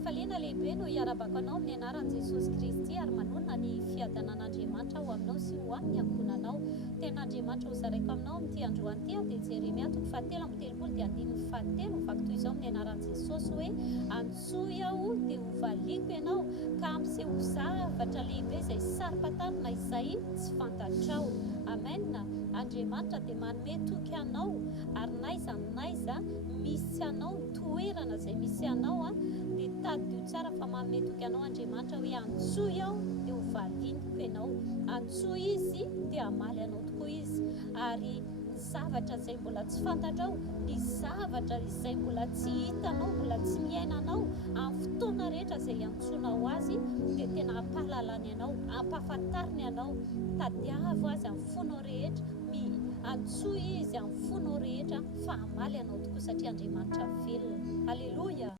fifaliana lehibe no hiarabako anao amin'ny anaran'i Jesosy Kristy ary manonona ny fiadanan'Andriamanitra ho aminao sy ho amin'ny ankonanao. Ten'Andriamanitra ho zaraiko aminao amin'ity androany ity dia Jeremia 7:7 dia 9:7 vaky toy izao amin'ny anaran'i Jesosy hoe Antsoy aho dia ho valiako ianao ka ampiseho zavatra lehibe izay sarim-patarina izay tsy fantatrao. Amen. Andriamanitra dia manome toky anao ary naiza misy anao toerana izay misy anao dia tadio tsara fa manome toky anao Andriamanitra hoe Antsoy aho dia ho valiniko ianao. Antsoy izy dia hamaly anao tokoa izy ary ny zavatra izay mbola tsy fantatrao, ny zavatra izay mbola tsy hitanao, mbola tsy miainanao amin'ny fotoana rehetra izay antsonao azy dia tena hampahalalany anao, hampahafantariny anao, tadiavo azy amin'ny fonao rehetra, Antsoy izy amin'ny fonao rehetra fa hamaly anao tokoa satria Andriamanitra velona. Alleluia.